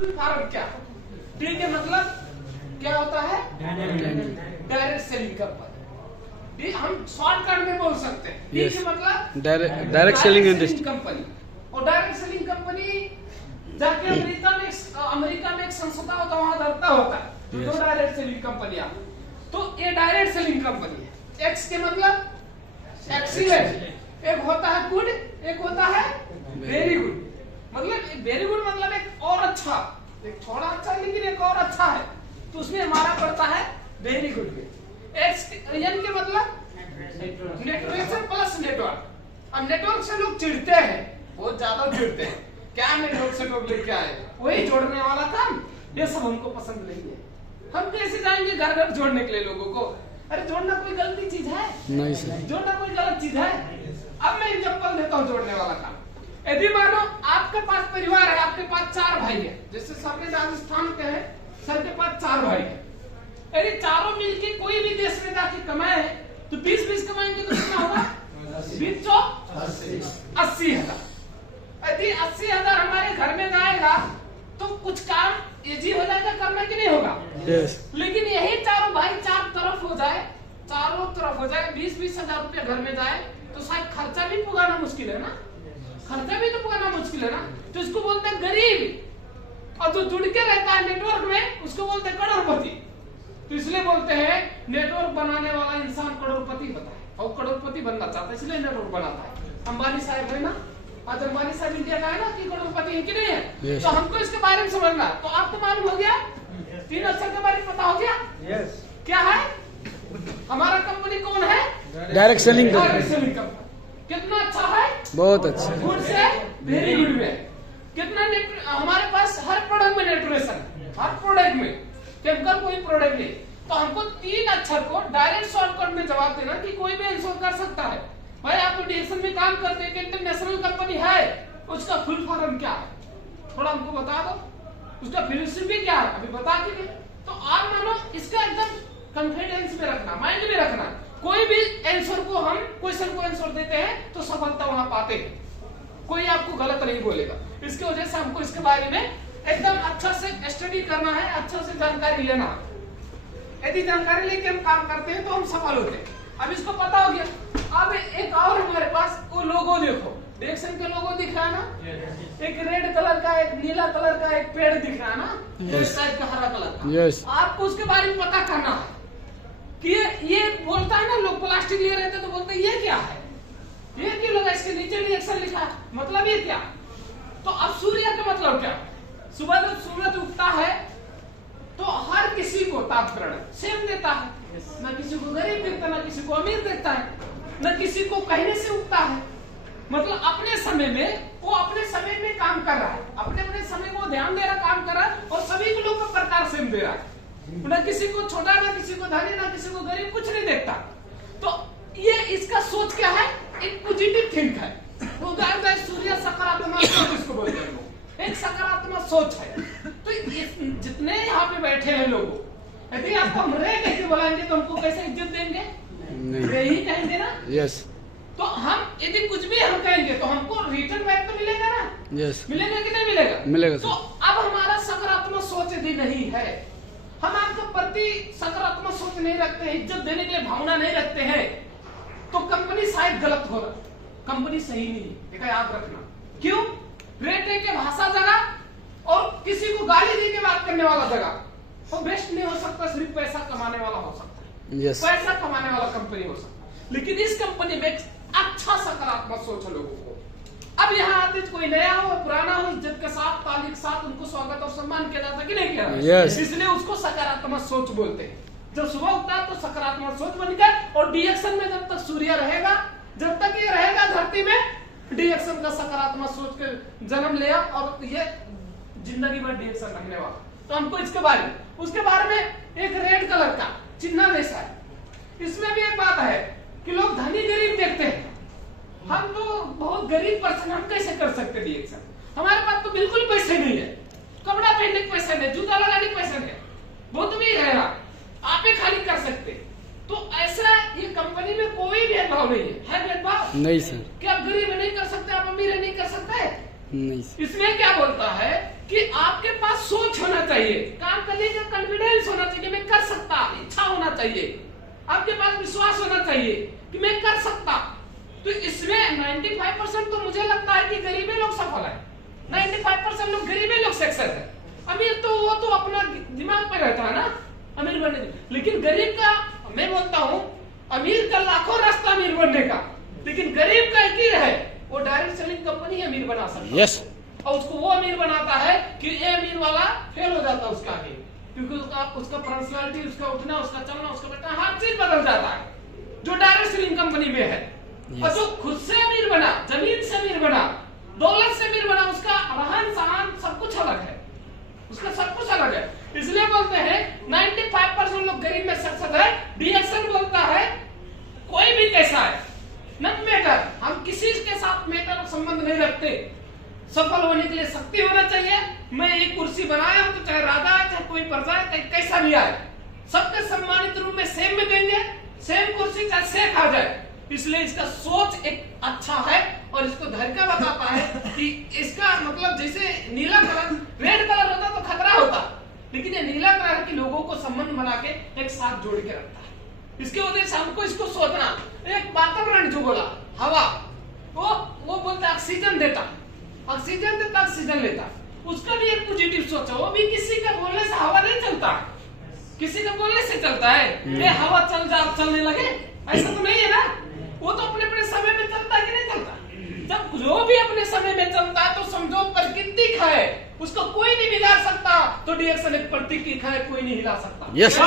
Full form क्या? D के मतलब क्या होता है? Direct selling company. हम शॉर्टकट में बोल सकते हैं। डी के मतलब डायरेक्ट सेलिंग इंडस्ट्री कंपनी। और डायरेक्ट सेलिंग कंपनी जाके अमेरिका में एक संस्था होता है, वहां दरता होता है तो डायरेक्ट सेलिंग कंपनी। तो ये डायरेक्ट सेलिंग कंपनी है। एक्स के मतलब एक्सीलेंट, एक होता है गुड, एक होता है वेरी गुड। मतलब वेरी गुड मतलब एक और अच्छा, एक थोड़ा अच्छा लेकिन एक और अच्छा है, तो उसमें हमारा पड़ता है वेरी गुड में। एन के मतलब नेटवर्क प्लस नेटवर्क। अब नेटवर्क से लोग चिढ़ते हैं, बहुत ज्यादा चिढ़ते हैं, क्या नेटवर्क से लोग लेके आए, वही जोड़ने वाला काम, ये सब हमको पसंद नहीं है। हम कैसे जाएंगे घर घर जोड़ने के लिए लोगों को? अरे जोड़ना कोई गलती चीज है? नहीं सर, जोड़ना कोई गलत चीज है? अब मैं एग्जांपल देता हूँ जोड़ने वाला काम। यदि मानो आपके पास परिवार है, आपके पास 4 भाई है, जैसे सबके राजस्थान के हैं, सबके पास 4 भाई है। यदि चारों मिलके कोई भी देश में जाके कमाए तो 20-20 कमाएंगे तो कितना होगा? 80,000। यदि 80,000 हमारे घर में जाएगा तो कुछ काम इजी हो जाएगा करना कि नहीं होगा? लेकिन यही चारों भाई 4 तरफ हो जाए, चारों तरफ हो जाए, 20-20 हजार रुपया घर में जाए तो शायद खर्चा भी पुगाना मुश्किल है ना, खर्चा भी तो पुगाना मुश्किल है ना। तो इसको बोलते हैं गरीब, और जो जुड़ के रहता है नेटवर्क में उसको बोलते हैं करोड़पति। तो इसलिए बोलते हैं नेटवर्क बनाने वाला इंसान करोड़पति होता है, और करोड़पति बनना चाहता है इसलिए नेटवर्क बनाता है। अंबानी साहब है ना, आज अंबानी साहब इंडिया का है ना कि करोड़पति है कि नहीं है? तो हमको इसके बारे में समझना। तो आपको मालूम हो गया, 3 अक्षर के बारे में पता हो गया? क्या है हमारा कंपनी? कौन है? Direct selling company. कितना अच्छा है? बहुत अच्छा। गुड से वेरी गुड में कितना हमारे पास हर प्रोडक्ट में नेटवर्केशन, हर प्रोडक्ट में, केमिकल कोई प्रोडक्ट नहीं। तो हमको 3 अक्षर को डायरेक्ट शॉर्टकट में जवाब देना कि कोई भी आंसर कर सकता है। भाई आप तो डीएक्सन में काम करते हैं, इंटरनेशनल कंपनी है, उसका फुल फॉर्म क्या है? थोड़ा हमको बता दो, उसका फिलोसफी क्या है? अभी बता के। तो आप मानो इसका एकदम कॉन्फिडेंस में रखना, माइंड में रखना। कोई भी आंसर को हम क्वेश्चन को आंसर देते हैं तो सफलता वहां पाते हैं, कोई आपको गलत नहीं बोलेगा। इसकी वजह से हमको इसके बारे में एकदम अच्छा से स्टडी करना है, अच्छा से जानकारी लेना। यदि जानकारी लेके हम काम करते हैं तो हम सफल होते हैं। अब इसको पता हो गया। अब एक और हमारे पास वो लोगो देखो, डिएक्सन के लोगो दिख रहा है ना, एक रेड कलर का, एक नीला कलर का, एक पेड़ दिख रहा है ना, इस टाइप का हरा कलर का। आपको उसके बारे में पता करना है कि ये बोलता है ना, लोग प्लास्टिक लिए रहते तो बोलते हैं ये क्या है, ये क्यों लगा, इसके नीचे डिएक्सन लिखा है, मतलब ये क्या? तो अब सूर्य का मतलब क्या? सुबह जब सूरज उगता है तो हर किसी को तापक्रम सेम देता है, न किसी को गरीब देखता, न किसी को अमीर देखता है, न किसी को कहने से उगता है। मतलब अपने समय में वो अपने समय में काम कर रहा है, अपने अपने समय को ध्यान दे रहा, काम कर रहा है, और सभी को लोग का प्रकार सेम दे रहा है। न किसी को छोटा, न किसी को धनी, न किसी को गरीब, कुछ नहीं देखता। तो ये इसका सोच क्या है? एक पॉजिटिव थिंक है। सूर्य सकारात्मक सोच इसको बोलते हैं, एक सकारात्मक सोच है। तो जितने यहाँ पे बैठे हैं लोग, यदि आपको हम रे कह के बुलाएंगे तो हमको कैसे इज्जत देंगे? रे ही कहेंगे ना। यस। तो हम यदि कुछ भी हम कहेंगे तो हमको रिटर्न बैक तो मिलेगा ना। यस। मिलेगा कि नहीं मिलेगा? मिलेगा। तो अब हमारा सकारात्मक सोच यदि नहीं है, हम आपके प्रति सकारात्मक सोच नहीं रखते हैं, इज्जत देने के लिए भावना नहीं रखते हैं, तो कंपनी शायद गलत हो रहा, कंपनी सही नहीं है, याद रखना। क्यों? रेट के भाषा जगह और किसी को गाली दे के बात करने वाला जगह तो बेस्ट नहीं हो सकता, सिर्फ पैसा कमाने वाला हो सकता है। पैसा कमाने वाला कंपनी हो सकता है, लेकिन इस कंपनी में अच्छा सकारात्मक सोच है लोगों को। अब यहाँ आते कोई नया हो, पुराना हो, इज्जत के साथ, ताली के साथ उनको स्वागत और सम्मान किया जाता कि नहीं किया जाता? इसलिए उसको सकारात्मक सोच बोलते हैं। जब सुबह उठता है तो सकारात्मक सोच बनकर, और डीएक्सन में जब तक सूर्य रहेगा, जब तक ये रहेगा धरती में, डीएक्सन का सकारात्मक सोच के जन्म लिया, और ये जिंदगी भर डीएक्सन रहने वाला। तो हमको इसके बारे में, उसके बारे में एक रेड कलर का चिन्ह जैसा है। इसमें भी एक बात है कि लोग धनी गरीब देखते हैं, हम तो बहुत गरीब पर्सन, हम कैसे कर सकते डीएक्सन? हमारे पास तो बिल्कुल पैसे नहीं है, कपड़ा पहनने के पैसे नहीं, जूता लगाने के पैसे नहीं, बहुत अमीर है ना, आप ही खाली कर सकते। तो ऐसा ये कंपनी में कोई भेदभाव नहीं है भेदभाव? नहीं सर। क्या आप गरीब नहीं कर सकते, आप अमीर नहीं कर सकते? नहीं। इसमें क्या बोलता है कि आपके पास सोच होना चाहिए, काम करने का कॉन्फिडेंस होना चाहिए, मैं कर सकता, इच्छा होना चाहिए, आपके पास विश्वास होना चाहिए कि मैं कर सकता। तो इसमें 95% तो मुझे लगता है कि गरीबी लोग सफल है, 95% लोग गरीबी लोग सक्सेस है। अमीर तो वो तो अपना दिमाग पे रहता है ना अमीर बनने का, लेकिन गरीब का मैं बोलता हूँ अमीर का लाखों रास्ता अमीर बनने का, लेकिन गरीब का एक ही है, वो डायरेक्ट सेलिंग कंपनी अमीर बना सकता है। यस और उसको वो अमीर बनाता है कि ये अमीर वाला फेल हो जाता है उसका आगे, क्योंकि उसका पर्सनालिटी, उसका उठना, उसका चलना, उसका बैठना, हर चीज बदल जाता है जो डायरेक्ट सेलिंग कंपनी में है। और जो खुद से अमीर बना, जमीन से अमीर बना, दौलत से अमीर बना, उसका रहन सहन सब कुछ अलग है, उसका सब कुछ अलग है। इसलिए बोलते हैं 95% लोग गरीब में सक्सेस है। डीएक्सन बोलता है कोई भी कैसा है नॉट मैटर, हम किसी के साथ मैटर संबंध नहीं रखते, सफल होने के लिए शक्ति होना चाहिए। मैं एक कुर्सी बनाया हूं तो चाहे राजा है, चाहे कोई प्रजा है, चाहे कैसा भी आए, सबके सम्मानित रूप में सेम में देंगे, सेम कुर्सी चाहे सेक आ जाए। इसलिए इसका सोच एक अच्छा है और इसको धरका बताता है कि इसका मतलब जैसे नीला कलर, रेड कलर होता तो खतरा होता, लेकिन ये नीला कलर है कि लोगों को संबंध बना के एक साथ जोड़ के रखता है। इसके वजह से हमको इसको सोचना, एक वातावरण जो बोला हवा, वो बोलता ऑक्सीजन देता, ऑक्सीजन देता, ऑक्सीजन लेता, उसका भी एक पॉजिटिव सोचो। वो भी किसी का बोलने से हवा नहीं चलता, किसी का बोलने से चलता है। ये हवा चल जा चलने लगे ऐसा तो नहीं है ना, वो तो अपने अपने समय में चलता है कि नहीं चलता। जब जो भी अपने समय में चलता है तो समझो प्रकृति का है, उसको कोई नहीं बिगाड़ सकता। तो डीएक्सन एक प्रकृति का है, कोई नहीं हिला सकता। यस